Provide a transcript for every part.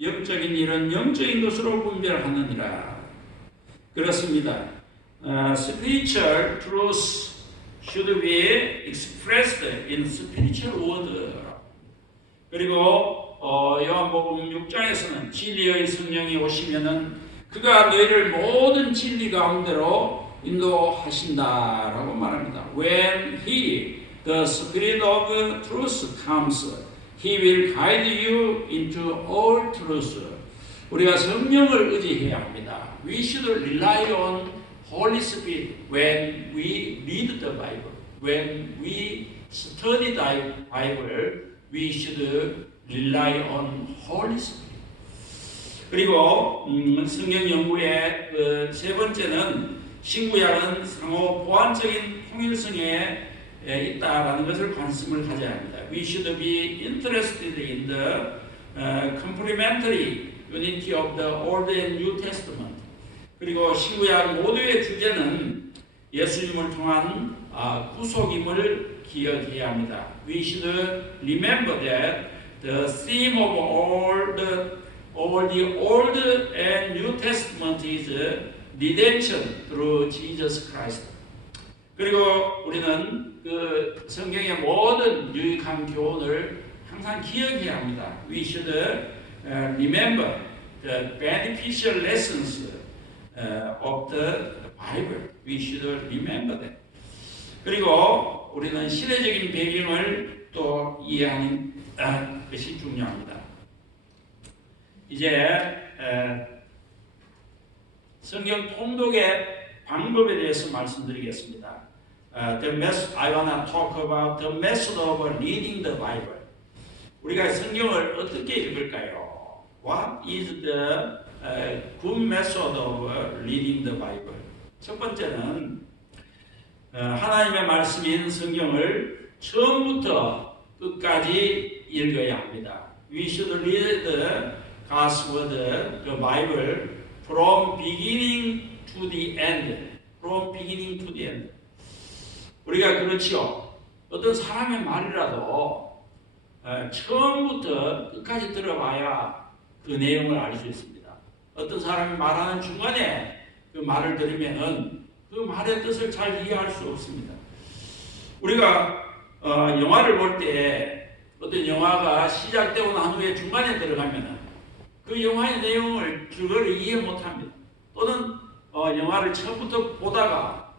영적인 일은 영적인 것으로 분별하느니라. 그렇습니다. Spiritual truth should be expressed in spiritual word. 그리고 요한복음 6장에서는 진리의 성령이 오시면은 그가 너희를 모든 진리 가운데로 인도하신다라고 말합니다. When He, the Spirit of Truth comes, He will guide you into all truth. 우리가 성령을 의지해야 합니다. We should rely on Holy Spirit when we read the Bible. When we study the Bible, we should rely on Holy Spirit. 그리고 성경 연구의 세 번째는 신구약은 상호 보완적인 통일성에 있다라는 것을 관심을 가져야 합니다. We should be interested in the complementary unity of the Old and New Testament. 그리고 신구약 모두의 주제는 예수님을 통한 구속임을 기억해야 합니다. We should remember that the theme of all the Old and New Testament is redemption through Jesus Christ. 그리고 우리는 그 성경의 모든 유익한 교훈을 항상 기억해야 합니다. We should remember the beneficial lessons of the Bible. We should remember that. 그리고 우리는 시대적인 배경을 또 이해하는 것이 중요합니다. 이제 성경 통독의 방법에 대해서 말씀드리겠습니다. I want to talk about the method of reading the Bible. 우리가 성경을 어떻게 읽을까요? What is the good method of reading the Bible? 첫 번째는 하나님의 말씀인 성경을 처음부터 끝까지 읽어야 합니다. We should read God's word, the Bible, from beginning to the end. From beginning to the end. 우리가 그렇지요. 어떤 사람의 말이라도 처음부터 끝까지 들어봐야 그 내용을 알 수 있습니다. 어떤 사람이 말하는 중간에 그 말을 들으면은 그 말의 뜻을 잘 이해할 수 없습니다. 우리가 영화를 볼 때 어떤 영화가 시작되고 난 후에 중간에 들어가면은 그 영화의 내용을 그걸 이해 못합니다. 또는 영화를 처음부터 보다가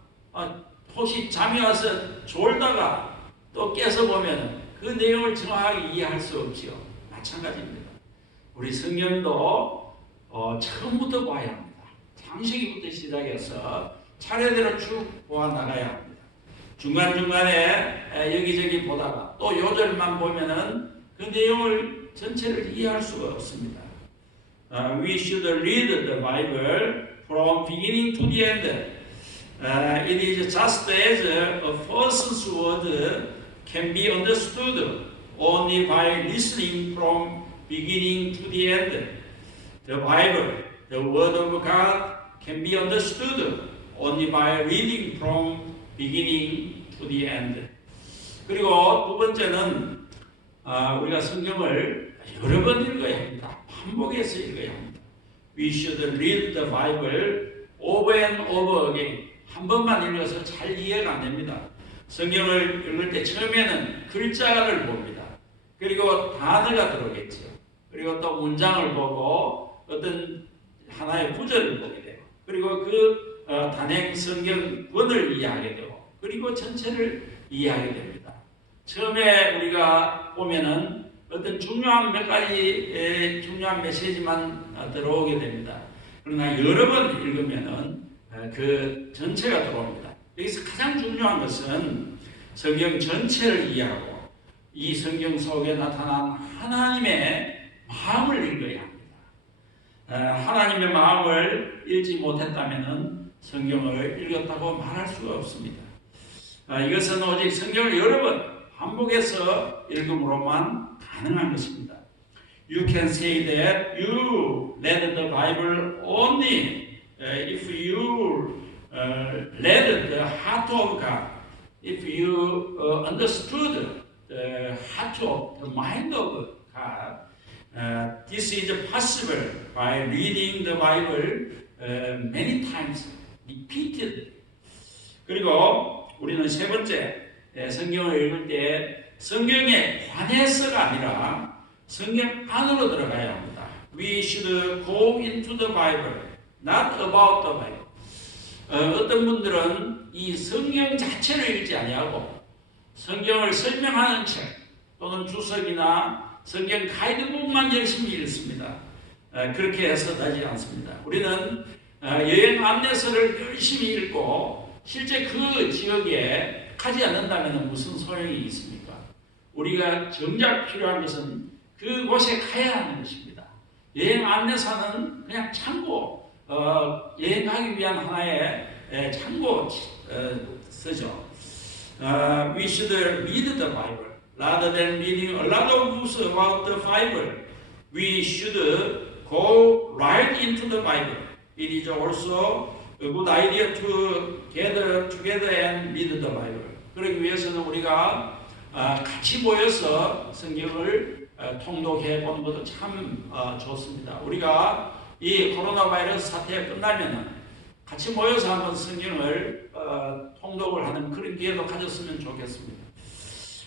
혹시 잠이 와서 졸다가 또 깨서 보면 그 내용을 정확하게 이해할 수 없지요. 마찬가지입니다. 우리 성경도 처음부터 봐야 합니다. 창세기부터 시작해서 차례대로 쭉 보아 나가야 합니다. 중간중간에 여기저기 보다가 또 요절만 보면은 그 내용을 전체를 이해할 수가 없습니다. We should read the Bible from beginning to the end. It is just as a person's word can be understood only by listening from beginning to the end. The Bible, the Word of God, can be understood only by reading from beginning to the end. 그리고 두 번째는 우리가 성경을 여러 번 읽어야 합니다. 반복해서 읽어야 합니다. We should read the Bible over and over again. 한 번만 읽어서 잘 이해가 안 됩니다. 성경을 읽을 때 처음에는 글자를 봅니다. 그리고 단어가 들어오겠죠. 그리고 또 문장을 보고 어떤 하나의 구절을 보게 되고 그리고 그 단행 성경권을 이해하게 되고 그리고 전체를 이해하게 됩니다. 처음에 우리가 보면은 어떤 중요한 몇 가지 중요한 메시지만 들어오게 됩니다. 그러나 여러 번 읽으면은 그 전체가 들어옵니다. 여기서 가장 중요한 것은 성경 전체를 이해하고 이 성경 속에 나타난 하나님의 마음을 읽어야 합니다. 하나님의 마음을 읽지 못했다면 성경을 읽었다고 말할 수가 없습니다. 이것은 오직 성경을 여러 번 반복해서 읽음으로만 가능한 것입니다. You can say that you read the Bible only if you read the heart of God, if you understood the heart of the mind of God. This is possible by reading the Bible many times, repeatedly. 그리고 우리는 세 번째, 성경을 읽을 때 성경에 관해서가 아니라 성경 안으로 들어가야 합니다. We should go into the Bible, not about the Bible. 어떤 분들은 이 성경 자체를 읽지 아니하고 성경을 설명하는 책 또는 주석이나 성경 가이드북만 열심히 읽습니다. 그렇게 해서 되지 않습니다. 우리는 여행 안내서를 열심히 읽고 실제 그 지역에 가지 않는다면 무슨 소용이 있습니까? 우리가 정작 필요한 것은 그곳에 가야 하는 것입니다. 여행 안내서는 그냥 참고, 여행 가기 위한 하나의 참고 쓰죠. We should read the Bible rather than reading a lot of books about the Bible. We should go right into the Bible. It is also a good idea to gather together and read the Bible. 그러기 위해서는 우리가 같이 모여서 성경을 통독해 보는 것도 참 좋습니다. 우리가 이 코로나 바이러스 사태가 끝나면은 같이 모여서 한번 성경을 통독을 하는 그런 기회도 가졌으면 좋겠습니다.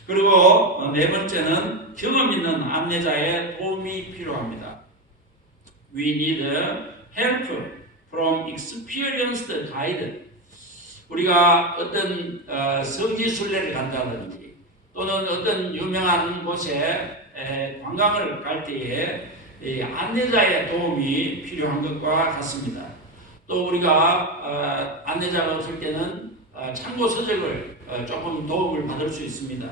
그리고 네 번째는 경험 있는 안내자의 도움이 필요합니다. We need help from experienced guide. 우리가 어떤 성지순례를 간다든지 또는 어떤 유명한 곳에 관광을 갈 때에 안내자의 도움이 필요한 것과 같습니다. 또 우리가 안내자가 없을 때는 참고 서적을 조금 도움을 받을 수 있습니다.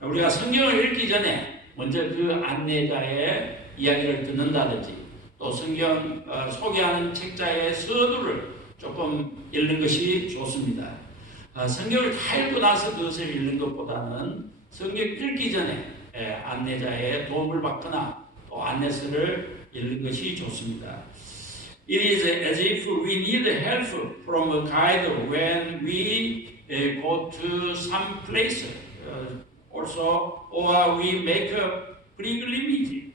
우리가 성경을 읽기 전에 먼저 그 안내자의 이야기를 듣는다든지 또 성경 소개하는 책자의 서두를 조금 읽는 것이 좋습니다. 성경을 다 읽고 나서 그것을 읽는 것보다는 성경 읽기 전에 안내자의 도움을 받거나 또 안내서를 읽는 것이 좋습니다. It is as if we need help from a guide when we go to some place also or we make a pilgrimage.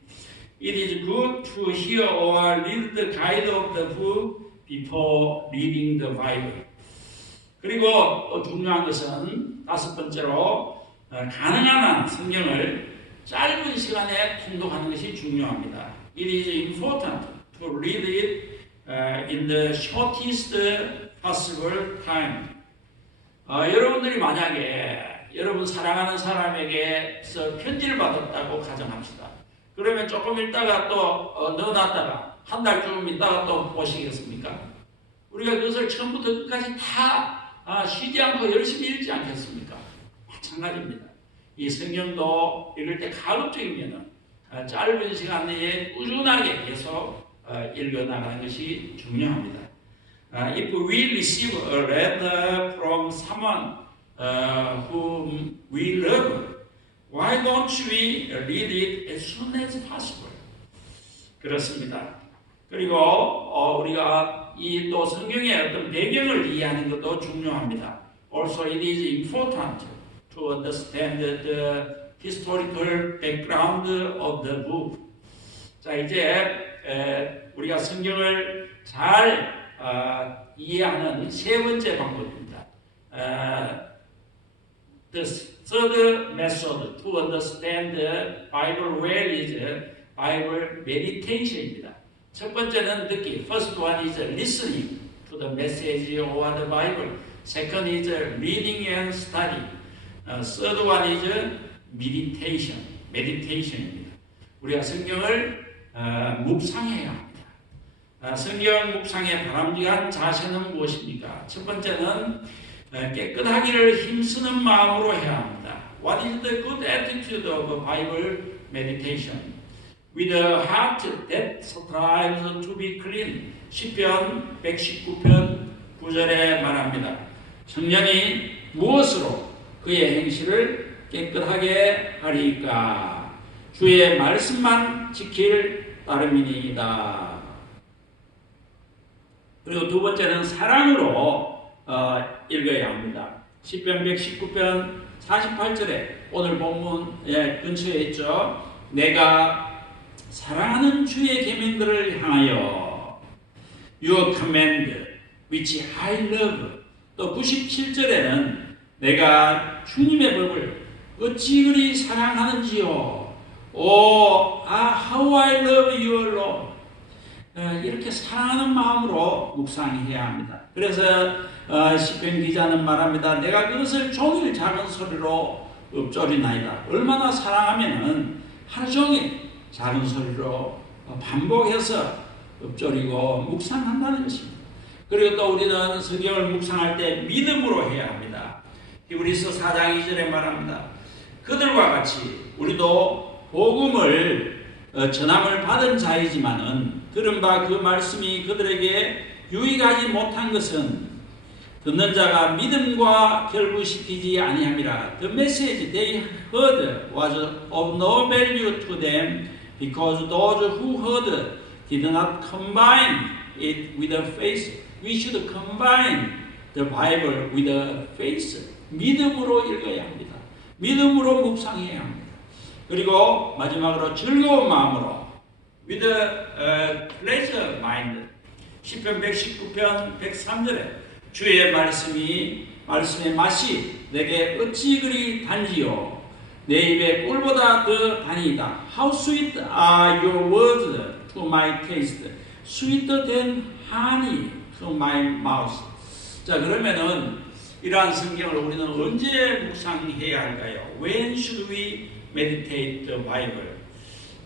It is good to hear or read the guide of the book before reading the Bible. 그리고 또 중요한 것은 다섯 번째로 가능한 한 성경을 짧은 시간에 통독하는 것이 중요합니다. It is important to read it in the shortest possible time. 여러분들이 만약에 여러분 사랑하는 사람에게서 편지를 받았다고 가정합시다. 그러면 조금 있다가 또 넣어놨다가 한 달쯤 있다가 또 보시겠습니까? 우리가 그것을 처음부터 끝까지 다 쉬지 않고 열심히 읽지 않겠습니까? 마찬가지입니다. 이 성경도 읽을 때 가급적이면 짧은 시간 내에 꾸준하게 계속 읽어나가는 것이 중요합니다. If we receive a letter from someone whom we love, why don't we read it as soon as possible? 그렇습니다. 그리고 우리가 이 또 성경의 어떤 배경을 이해하는 것도 중요합니다. Also, it is important to understand the historical background of the book. 자, 이제 우리가 성경을 잘 이해하는 세 번째 방법입니다. The third method to understand the Bible well is Bible meditation입니다. 첫 번째는 듣기. First one is listening to the message or the Bible. Second is reading and study. Third one is meditation. meditation입니다. 우리가 성경을 묵상해야 합니다. 성경 묵상의 바람직한 자세는 무엇입니까? 첫 번째는 깨끗하기를 힘쓰는 마음으로 해야 합니다. What is the good attitude of Bible meditation? With a heart that strives to be clean. 시편 119편 9절에 말합니다. 청년이 무엇으로 그의 행실을 깨끗하게 하리까? 주의 말씀만 지킬 따름이니이다. 그리고 두 번째는 사랑으로 읽어야 합니다. 시편 119편 48절에 오늘 본문 근처에 있죠. 내가 사랑하는 주의 계명들을 향하여 Your command which I love. 또 97절에는 내가 주님의 법을 어찌 그리 사랑하는지요. How I love your law. 이렇게 사랑하는 마음으로 묵상해야 합니다. 그래서 시편 기자는 말합니다. 내가 그것을 종일 작은 소리로 읊조리나이다. 얼마나 사랑하면은 하루 종일 작은 소리로 반복해서 읊조리고 묵상한다는 것입니다. 그리고 또 우리는 성경을 묵상할 때 믿음으로 해야 합니다. 히브리서 4장 2절에 말합니다. 그들과 같이 우리도 복음을 전함을 받은 자이지만은 들은 바 그 말씀이 그들에게 유익하지 못한 것은 듣는 자가 믿음과 결부시키지 아니함이라. The message they heard was of no value to them because those who heard did not combine it with the faith. We should combine the Bible with the faith. 믿음으로 읽어야 합니다. 믿음으로 묵상해야 합니다. 그리고 마지막으로 즐거운 마음으로 with pleasure mind. 시편 119편 103절에 주의 말씀의 맛이 내게 어찌 그리 단지요 내 입에 꿀보다 더 단이다. How sweet are your words to my taste, sweeter than honey to my mouth. 자, 그러면은 이러한 성경을 우리는 언제 묵상해야 할까요? When should we meditate the Bible?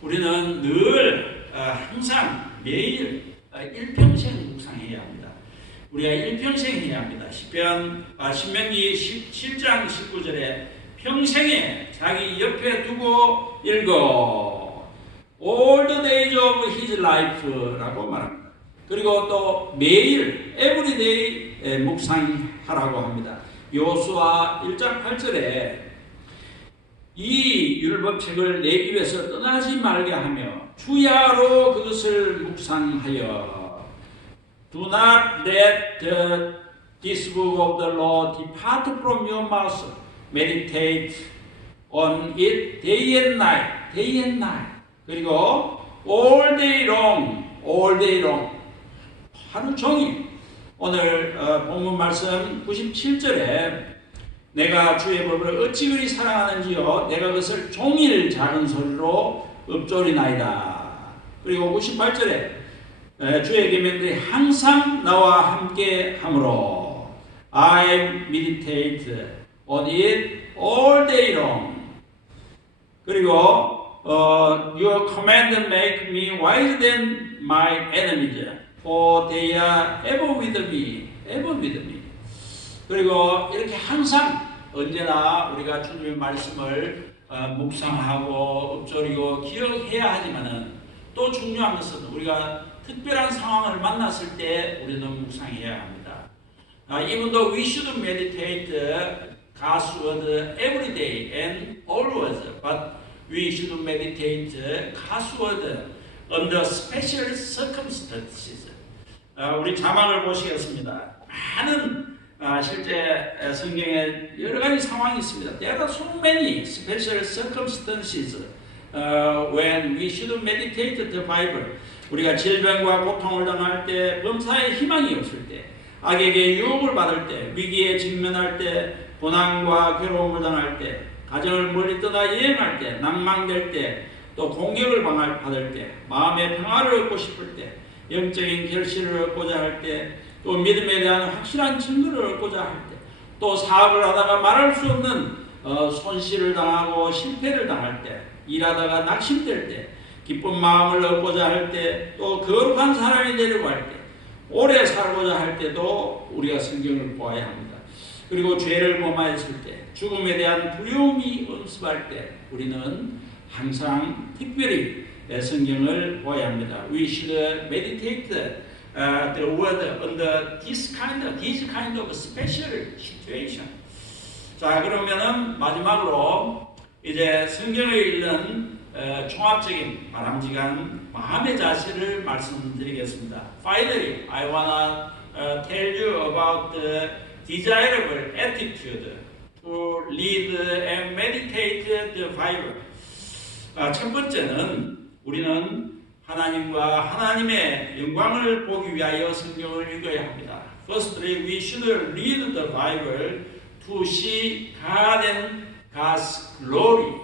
우리는 늘 항상 매일 일평생 묵상해야 합니다. 우리가 일평생 해야 합니다. 신명기 17장 19절에 평생에 자기 옆에 두고 읽어. All the days of his life라고 말합니다. 그리고 또 매일 everyday 묵상하라고 합니다. 여호수아 1장 8절에 이 율법책을 내 입에서 떠나지 말게 하며 주야로 그것을 묵상하여 Do not let this book of the law depart from your mouth. Meditate on it day and night. Day and night. 그리고 all day long. All day long. 하루 종일. 오늘 본문 말씀 97절에 내가 주의 법을 어찌 그리 사랑하는지요 내가 그것을 종일 작은 소리로 읊조리나이다. 그리고 98절에 주의 계명들이 항상 나와 함께 하므로 I meditate on it all day long. 그리고 Your command make me wiser than my enemies, for they are ever with me, ever with me. 그리고 이렇게 항상 언제나 우리가 주님의 말씀을 묵상하고 읊조리고 기억해야 하지만은 또 중요한 것은 우리가 특별한 상황을 만났을 때 우리는 묵상해야 합니다. Even though we should meditate God's word every day and always, but we should meditate God's word under special circumstances. 우리 자막을 보시겠습니다. 많은 실제 성경에 여러 가지 상황이 있습니다. There are so many special circumstances when we should meditate the Bible. 우리가 질병과 고통을 당할 때, 범사에 희망이 없을 때, 악에게 유혹을 받을 때, 위기에 직면할 때, 고난과 괴로움을 당할 때, 가정을 멀리 떠나 여행할 때, 낭망될 때, 또 공격을 받을 때, 마음의 평화를 얻고 싶을 때, 영적인 결실을 얻고자 할 때, 또 믿음에 대한 확실한 증거를 얻고자 할 때, 또 사업을 하다가 말할 수 없는 손실을 당하고 실패를 당할 때, 일하다가 낙심될 때, 기쁜 마음을 얻고자 할 때, 또 거룩한 사람이 되려고 할 때, 오래 살고자 할 때도 우리가 성경을 보아야 합니다. 그리고 죄를 범하였을 때, 죽음에 대한 두려움이 엄습할 때 우리는 항상 특별히 성경을 보아야 합니다. We should meditate the word under this kind of special situation. 자, 그러면은 마지막으로 이제 성경을 읽는 종합적인 바람직한 마음의 자세를 말씀드리겠습니다. Finally, I wanna tell you about the desirable attitude to read and meditate the Bible. 첫 번째는 우리는 하나님과 하나님의 영광을 보기 위하여 성경을 읽어야 합니다. Firstly, we should read the Bible to see God and God's glory.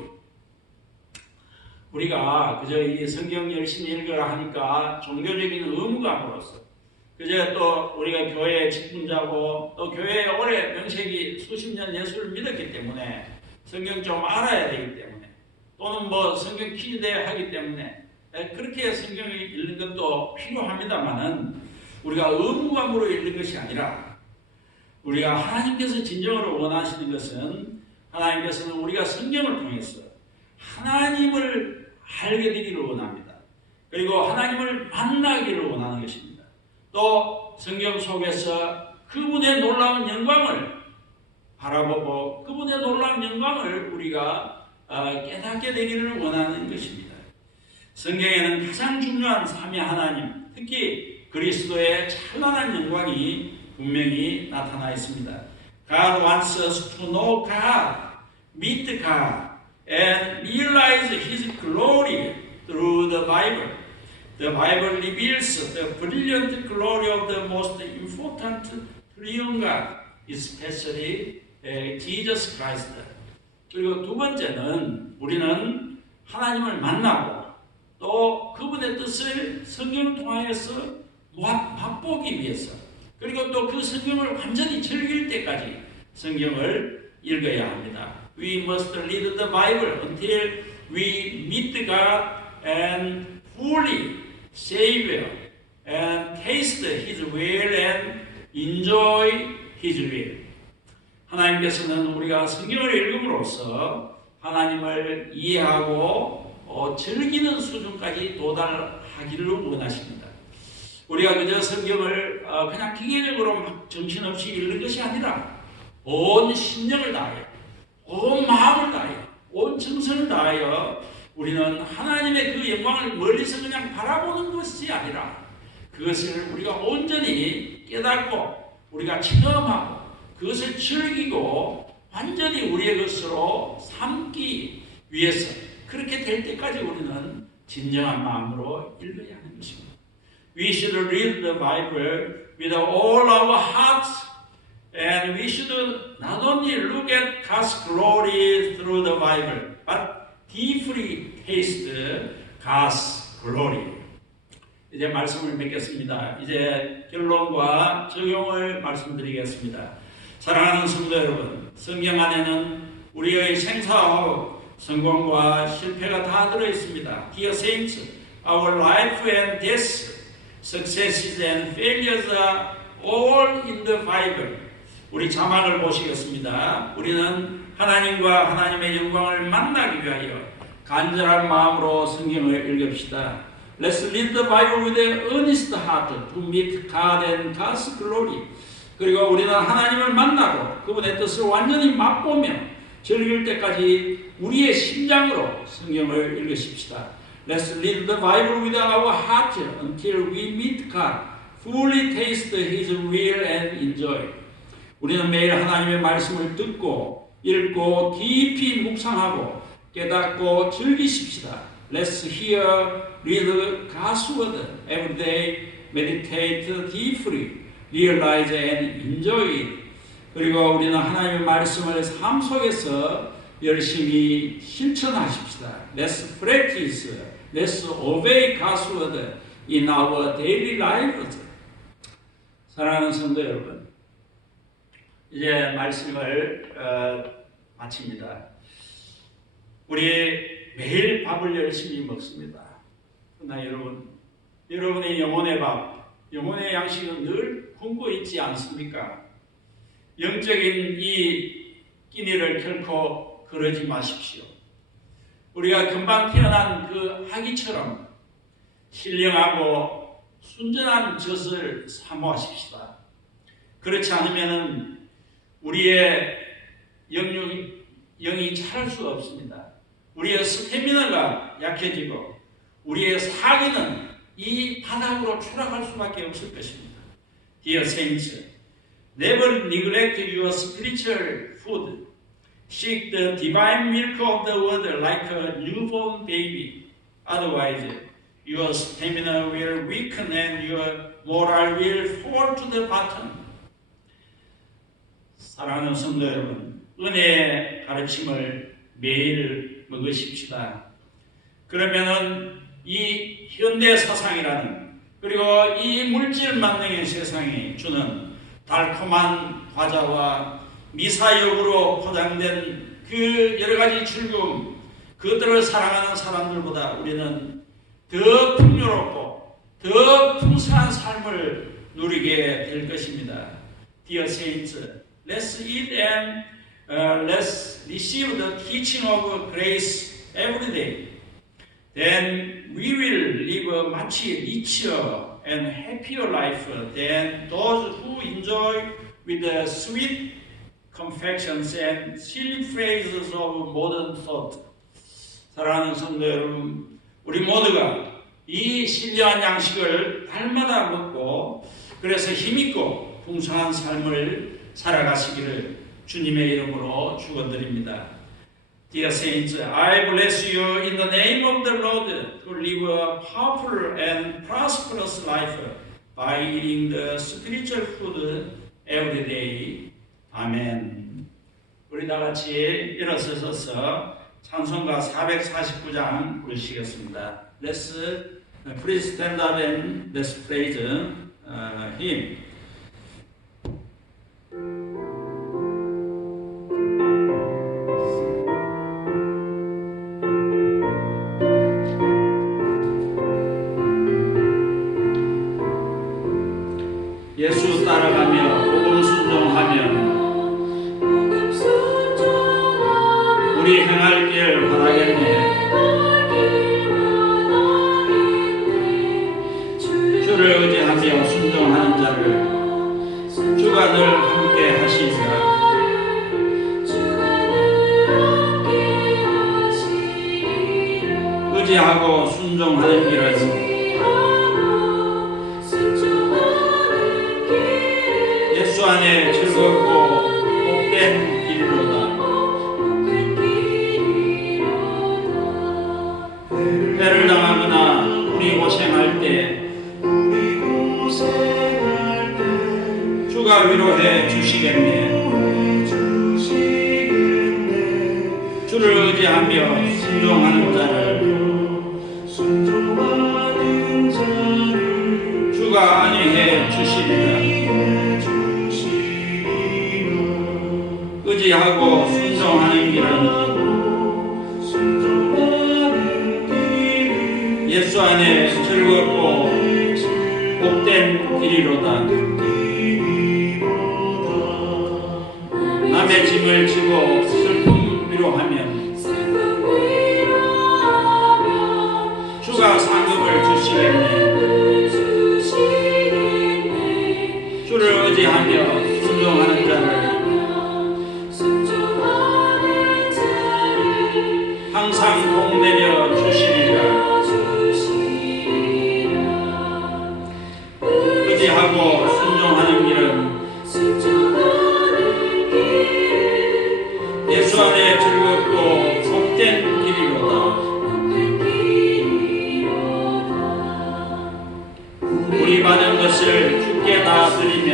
우리가 그저 이 성경 열심히 읽으라 하니까 종교적인 의무감으로서 그저 또 우리가 교회에 직분자고 또 교회에 오래 명색이 수십 년 예수를 믿었기 때문에 성경 좀 알아야 되기 때문에 또는 뭐 성경 퀴즈 대회 하기 때문에 그렇게 성경을 읽는 것도 필요합니다만은 우리가 의무감으로 읽는 것이 아니라 우리가 하나님께서 진정으로 원하시는 것은 하나님께서는 우리가 성경을 통해서 하나님을 알게 되기를 원합니다. 그리고 하나님을 만나기를 원하는 것입니다. 또 성경 속에서 그분의 놀라운 영광을 바라보고 그분의 놀라운 영광을 우리가 깨닫게 되기를 원하는 것입니다. 성경에는 가장 중요한 삼위 하나님, 특히 그리스도의 찬란한 영광이 분명히 나타나 있습니다. God wants us to know God, meet God, and realize His glory through the Bible. The Bible reveals the brilliant glory of the most important triune God, especially Jesus Christ. 그리고 두 번째는 우리는 하나님을 만나고 또 그분의 뜻을 성경을 통하여서 맛보기 위해서 그리고 또 그 성경을 완전히 즐길 때까지 성경을 읽어야 합니다. We must read the Bible until we meet God and fully savor and taste His will and enjoy His will. 하나님께서는 우리가 성경을 읽음으로써 하나님을 이해하고 즐기는 수준까지 도달하기를 원하십니다. 우리가 그저 성경을 그냥 기계적으로 막 정신없이 읽는 것이 아니라 온 심령을 다하여 온 마음을 다하여 온 정성을 다하여 우리는 하나님의 그 영광을 멀리서 그냥 바라보는 것이 아니라 그것을 우리가 온전히 깨닫고 우리가 체험하고 그것을 즐기고 완전히 우리의 것으로 삼기 위해서 그렇게 될 때까지 우리는 진정한 마음으로 읽어야 하는 것입니다. We should read the Bible with all our hearts and we should not only look at God's glory through the Bible but deeply taste God's glory. 이제 말씀을 맺겠습니다. 이제 결론과 적용을 말씀드리겠습니다. 사랑하는 성도 여러분, 성경 안에는 우리의 생사와 성공과 실패가 다 들어있습니다. Dear saints, our life and death, successes and failures are all in the Bible. 우리 자막을 보시겠습니다. 우리는 하나님과 하나님의 영광을 만나기 위하여 간절한 마음으로 성경을 읽읍시다. Let's read the Bible with an earnest heart to meet God and God's glory. 그리고 우리는 하나님을 만나고 그분의 뜻을 완전히 맛보며 즐길 때까지 우리의 심장으로 성경을 읽으십시다. Let's read the Bible with our heart until we meet God, fully taste His will and enjoy. 우리는 매일 하나님의 말씀을 듣고 읽고 깊이 묵상하고 깨닫고 즐기십시다. Let's hear, read God's word every day, meditate deeply, realize and enjoy it. 그리고 우리는 하나님의 말씀을 삶 속에서 열심히 실천하십시다. Let's practice, let's obey God's word in our daily lives. 사랑하는 성도 여러분, 이제 말씀을 마칩니다. 우리 매일 밥을 열심히 먹습니다. 그러나 여러분의 영혼의 밥, 영혼의 양식은 늘 굶고 있지 않습니까? 영적인 이 끼니를 결코 그러지 마십시오. 우리가 금방 태어난 그 아기처럼 신령하고 순전한 젖을 사모하십시다. 그렇지 않으면 우리의 영이 자랄 수가 없습니다. 우리의 스태미나가 약해지고 우리의 사기는 이 바닥으로 추락할 수밖에 없을 것입니다. Dear saints, never neglect your spiritual food. Seek the divine milk of the word like a newborn baby. Otherwise, your stamina will weaken and your moral will fall to the bottom. 사랑하는 성도 여러분, 은혜의 가르침을 매일 먹으십시다. 그러면은 이 현대 사상이라는, 그리고 이 물질 만능의 세상이 주는 달콤한 과자와 미사역으로 포장된 그 여러 가지 즐거움, 그것들을 사랑하는 사람들보다 우리는 더 풍요롭고 더 풍성한 삶을 누리게 될 것입니다. Dear saints, let's eat and let's receive the teaching of grace every day. Then we will live a much richer and happier life than those who enjoy with the sweet confections and silly phrases of modern thought. 사랑하는 성도 여러분, 우리 모두가 이 신령한 양식을 날마다 먹고 그래서 힘있고 풍성한 삶을 살아가시기를 주님의 이름으로 축원드립니다. Dear saints, I bless you in the name of the Lord to live a powerful and prosperous life by eating the spiritual food every day. 아멘. 우리 다 같이 일어서서 찬송가 449장 부르시겠습니다. Let's please stand up and let's praise him. 예수 따라가며 복음 순종하며 우리 행할 길 바라겠네. 주를 의지하며 순종하는 자를 주가 늘 함께 하시리라. 의지하고 순종하는 길은 예수 안에 즐겁고 복된 길이로다. 해를 당하거나 우리 고생할 때 주가 위로해 주시겠네. 주를 의지하며 순종하는 자를 주가 안위해 주시리라. 의지하고 순종하는 길은 예수 안에 즐겁고 복된 길이로다. 남의 짐을 지고 슬픔 위로하면 주가 상급을 주시겠네. 주를 의지하며 순종하는 자를 항상 복내려 주시리라. 의지하고 순종하는 길은 예수 안에 즐겁고 복된 길이로다. 우리 받은 것을 주께 다 드리면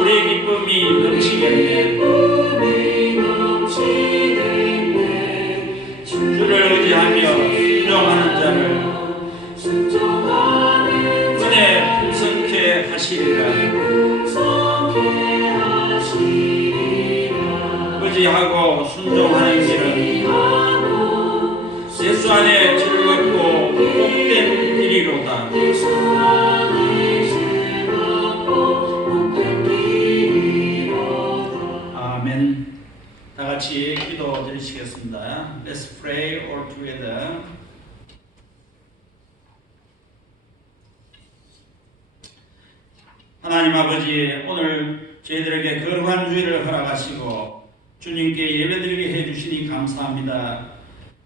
우리의 기쁨이 넘치겠네. 주를 의지하며 순종하는 자를 은혜 풍성케 하시리라. 의지하고 순종하는 길은 예수 안에 즐겁고 복된 길이로다. 아멘. 다 같이 기도 드리시겠습니다. Let's pray all together. 하나님 아버지, 오늘 저희들에게 거룩한 주일을 허락하시고 주님께 예배드리게 해주시니 감사합니다.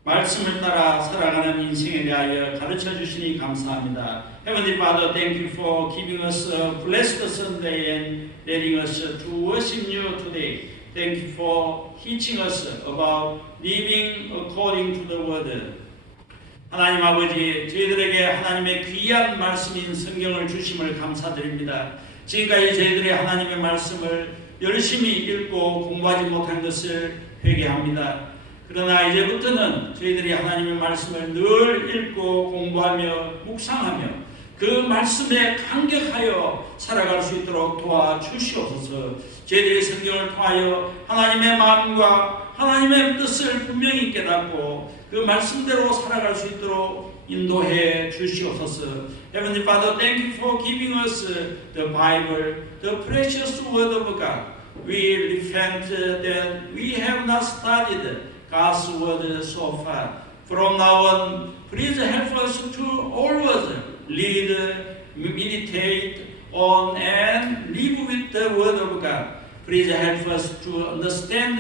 말씀을 따라 살아가는 인생에 대하여 가르쳐 주시니 감사합니다. Heavenly Father, thank you for giving us a blessed Sunday and letting us to worship you today. Thank you for teaching us about living according to the word. 하나님 아버지, 저희들에게 하나님의 귀한 말씀인 성경을 주심을 감사드립니다. 지금까지 저희들이 하나님의 말씀을 열심히 읽고 공부하지 못한 것을 회개합니다. 그러나 이제부터는 저희들이 하나님의 말씀을 늘 읽고 공부하며 묵상하며 그 말씀에 감격하여 살아갈 수 있도록 도와주시옵소서. 저희들이 성경을 통하여 하나님의 마음과 하나님의 뜻을 분명히 깨닫고 그 말씀대로 살아갈 수 있도록 인도해 주시옵소서. Heavenly Father, thank you for giving us the Bible, the precious word of God. We repent that we have not studied God's word so far. From now on, please help us to always read, meditate on, and live with the word of God. Please help us to understand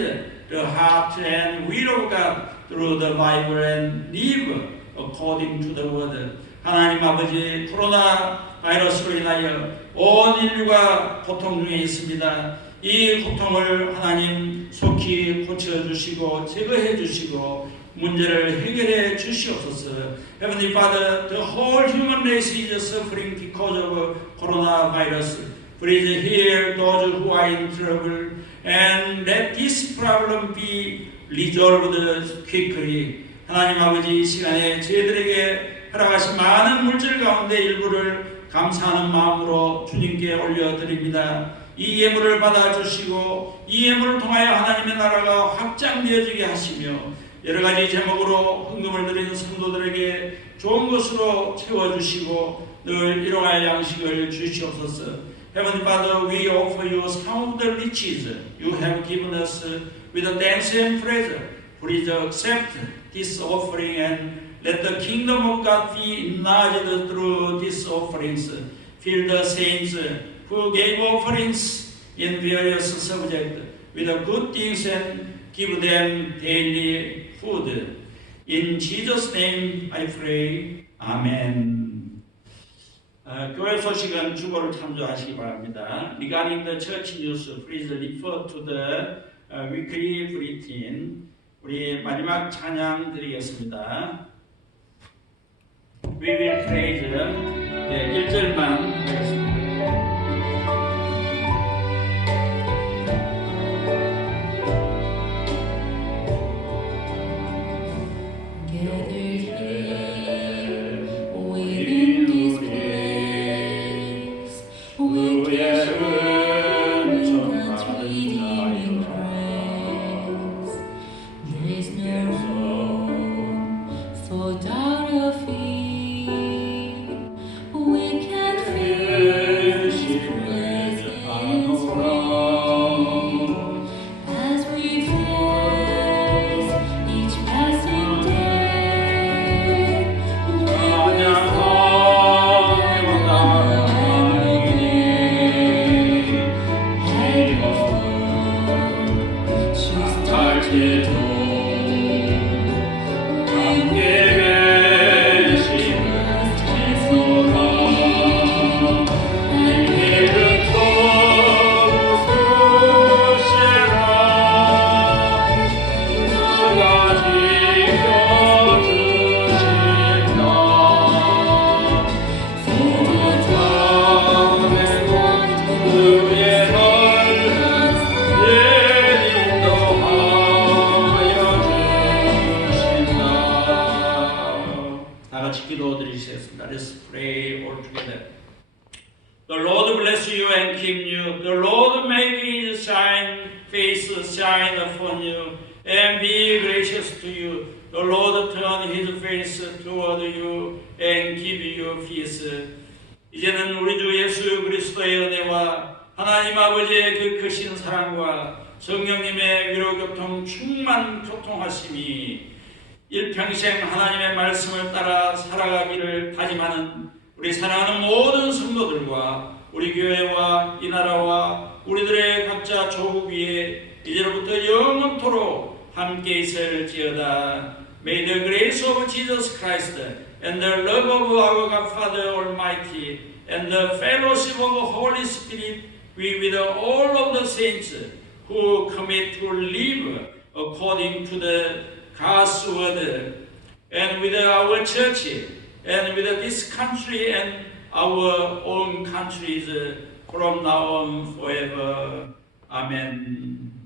the heart and will of God through the Bible and live according to the word. 하나님 아버지, 코로나 바이러스로 인하여 온 인류가 고통 중에 있습니다. 이 고통을 하나님 속히 고쳐주시고 제거해 주시고 문제를 해결해 주시옵소서. Heavenly Father, the whole human race is suffering because of coronavirus. Please heal those who are in trouble and let this problem be resolved quickly. 하나님 아버지, 이 시간에 저희들에게 허락하신 많은 물질 가운데 일부를 감사하는 마음으로 주님께 올려드립니다. 이 예물을 받아주시고 이 예물을 통하여 하나님의 나라가 확장되어지게 하시며 여러 가지 제목으로 헌금을 드리는 성도들에게 좋은 것으로 채워주시고 늘 일용할 양식을 주시옵소서. Heavenly Father, we offer you some of the riches you have given us with a thanks and praise. Please accept this offering and let the kingdom of God be enlarged through these offerings. Fill the saints who gave offerings in various subjects with good things and give them daily food. In Jesus' name I pray. Amen. 교회 소식은 주보를 참조하시기 바랍니다. Regarding the church news, please refer to the weekly bulletin. 우리 마지막 찬양 드리겠습니다. We will praise. 1절만 하겠습니다. 이제는 우리 주 예수 그리스도의 은혜와 하나님 아버지의 그 크신 사랑과 성령님의 위로교통 충만 교통하심이 일평생 하나님의 말씀을 따라 살아가기를 다짐하는 우리 사랑하는 모든 성도들과 우리 교회와 이 나라와 우리들의 각자 조국 위에 이제로부터 영원토록 함께 있을지어다. May the grace of Jesus Christ and the love of our God Father Almighty and the fellowship of the Holy Spirit be with all of the saints who commit to live according to the God's word, and with our church, and with this country and our own countries from now on forever. Amen.